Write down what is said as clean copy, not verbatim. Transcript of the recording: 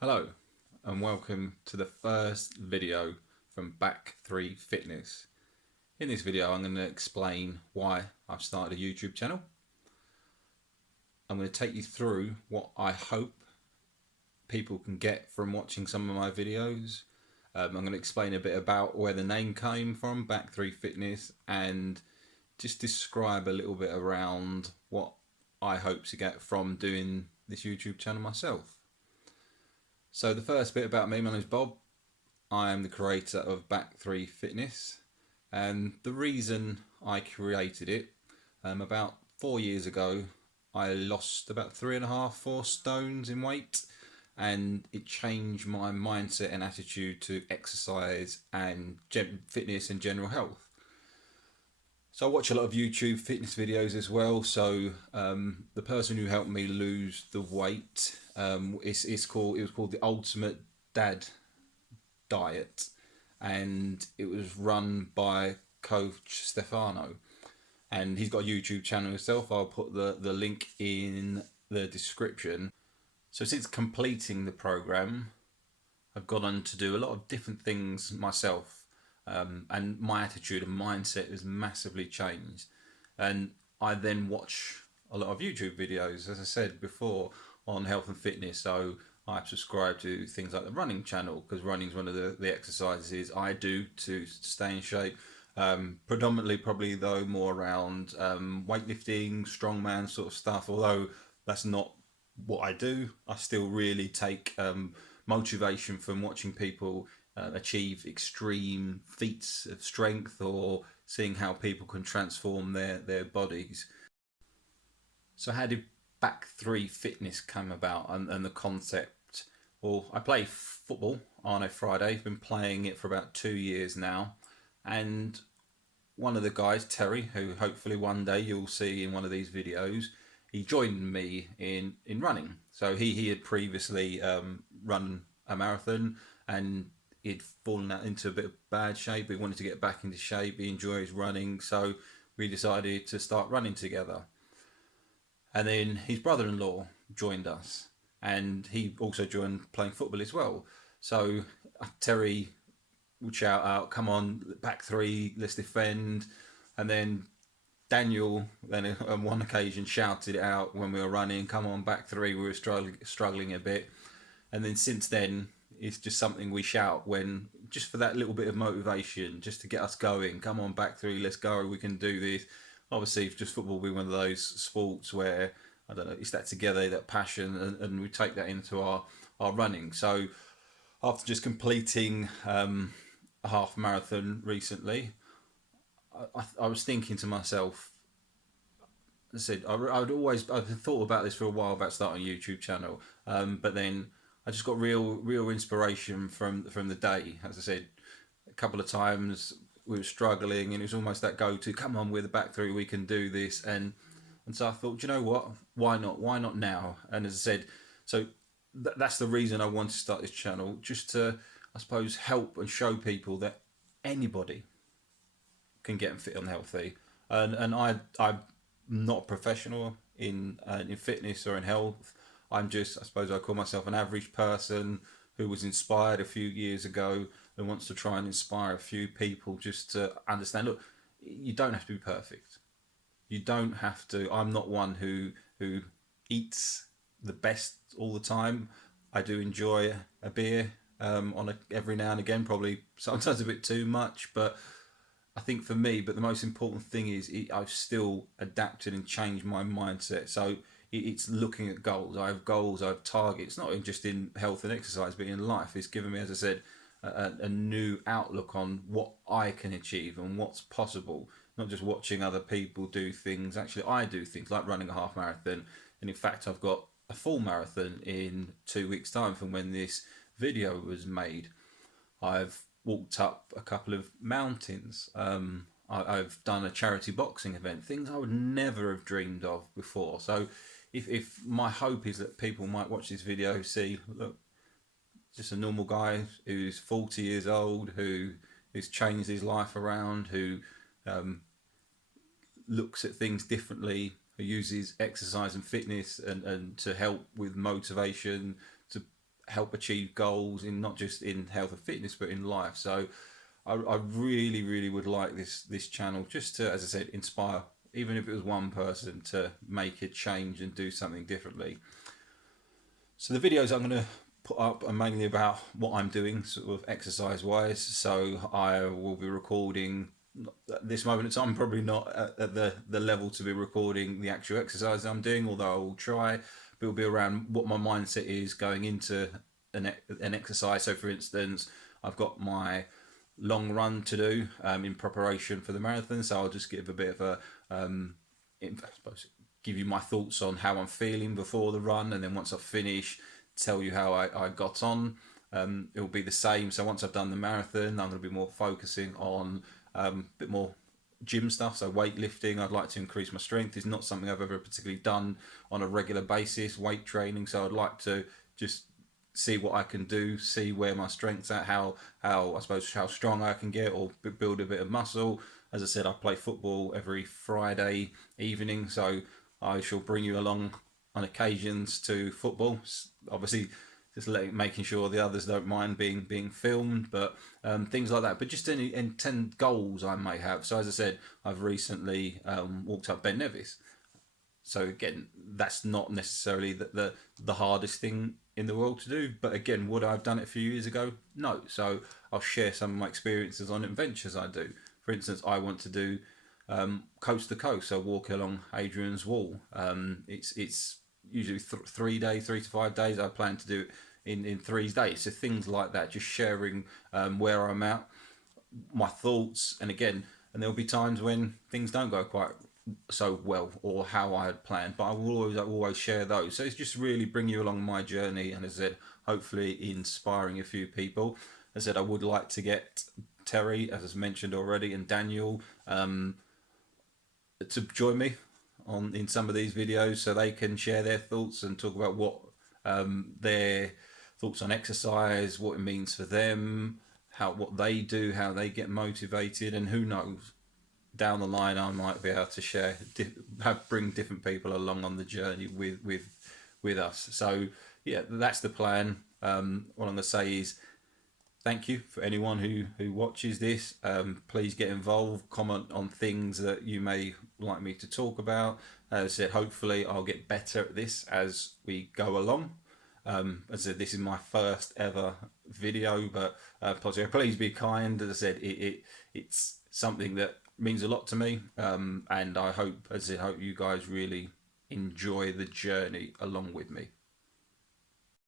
Hello and welcome to the first video from Back 3 Fitness. In this video I'm going to explain why I've started a YouTube channel. I'm going to take you through what I hope people can get from watching some of my videos. I'm going to explain a bit about where the name came from, Back 3 Fitness, and just describe a little bit around what I hope to get from doing this YouTube channel myself. So the first bit about me, my name is Bob. I am the creator of Back 3 Fitness, and the reason I created it, about 4 years ago, I lost about 3.5, 4 stones in weight, and it changed my mindset and attitude to exercise and fitness and general health. So I watch a lot of YouTube fitness videos as well. So the person who helped me lose the weight, it was called the Ultimate Dad Diet, and it was run by Coach Stefano, and he's got a YouTube channel himself. I'll put the link in the description. So since completing the program, I've gone on to do a lot of different things myself, and my attitude and mindset has massively changed. And I then watch a lot of YouTube videos, as I said before, on health and fitness. So I subscribe to things like the running channel, because running is one of the exercises I do to stay in shape. Predominantly, probably though, more around weightlifting, strongman sort of stuff. Although that's not what I do, I still really take motivation from watching people achieve extreme feats of strength, or seeing how people can transform their bodies. So how did Back 3 Fitness come about, and the concept? Well, I play football on a Friday. I've been playing it for about 2 years now. And one of the guys, Terry, who hopefully one day you'll see in one of these videos, he joined me in running. So he had previously run a marathon, and he'd fallen out into a bit of bad shape. He wanted to get back into shape. He enjoys running. So we decided to start running together. And then his brother-in-law joined us, and he also joined playing football as well. So Terry would shout out, "Come on, back three, let's defend." And then Daniel then on one occasion shouted it out when we were running, "Come on, back three." We were struggling a bit. And then since then, it's just something we shout when, just for that little bit of motivation, just to get us going. "Come on, back three, let's go, we can do this." Obviously, just football will be one of those sports where, I don't know, it's that together, that passion, and we take that into our running. So after just completing a half marathon recently, I was thinking to myself, I said, I've thought about this for a while about starting a YouTube channel, but then I just got real inspiration from the day. As I said, a couple of times we were struggling, and it was almost that go-to. "Come on, we're the back three, we can do this." And so I thought, you know what? Why not? Why not now? And as I said, so that's the reason I want to start this channel, just to, I suppose, help and show people that anybody can get fit and healthy. And I'm not a professional in fitness or in health. I'm just, I suppose I call myself an average person who was inspired a few years ago and wants to try and inspire a few people just to understand, look, you don't have to be perfect. You don't have to. I'm not one who eats the best all the time. I do enjoy a beer every now and again, probably sometimes a bit too much, but I think for me, but the most important thing is I've still adapted and changed my mindset. So it's looking at goals. I have goals, I have targets, not just in health and exercise, but in life. It's given me, as I said, a new outlook on what I can achieve and what's possible. Not just watching other people do things. Actually, I do things like running a half marathon. And in fact, I've got a full marathon in 2 weeks' time from when this video was made. I've walked up a couple of mountains. I've done a charity boxing event, things I would never have dreamed of before. So if my hope is that people might watch this video, see, look, just a normal guy who's 40 years old, who's changed his life around, who um, looks at things differently, who uses exercise and fitness and to help with motivation, to help achieve goals in not just in health and fitness but in life. So I really would like this channel just to, as I said, inspire, even if it was one person, to make a change and do something differently. So the videos I'm going to put up are mainly about what I'm doing sort of exercise wise. So I will be recording at this moment in time, probably not at the level to be recording the actual exercise I'm doing, although I will try. But it'll be around what my mindset is going into an exercise. So for instance, I've got my long run to do in preparation for the marathon. So I'll just give a bit of a, I suppose, give you my thoughts on how I'm feeling before the run, and then once I finish, tell you how I got on. It will be the same. So once I've done the marathon, I'm going to be more focusing on a bit more gym stuff. So weightlifting, I'd like to increase my strength. It's not something I've ever particularly done on a regular basis, weight training. So I'd like to just see what I can do, see where my strength's at, how I suppose how strong I can get, or build a bit of muscle. As I said, I play football every Friday evening, so I shall bring you along on occasions to football. Obviously, just making sure the others don't mind being filmed, but things like that. But just any 10 goals I may have. So as I said, I've recently walked up Ben Nevis. So again, that's not necessarily the hardest thing in the world to do. But again, would I have done it a few years ago? No. So I'll share some of my experiences on adventures I do. For instance, I want to do coast to coast, so walk along Hadrian's Wall. It's usually 3 days, 3 to 5 days. I plan to do it in 3 days. So things like that, just sharing where I'm at, my thoughts, and again, and there'll be times when things don't go quite so well or how I had planned, but I will always share those. So it's just really bring you along my journey, and as I said, hopefully inspiring a few people. As I said, I would like to get Terry, as I mentioned already, and Daniel to join me on in some of these videos, so they can share their thoughts and talk about what their thoughts on exercise, what it means for them, what they do, how they get motivated, and who knows, down the line I might be able to share, bring different people along on the journey with us. So yeah, that's the plan. What I'm going to say is thank you for anyone who watches this. Please get involved, comment on things that you may like me to talk about. As I said, hopefully I'll get better at this as we go along. As I said, this is my first ever video, but please be kind. As I said, it's something that means a lot to me, and I hope, as I hope you guys really enjoy the journey along with me.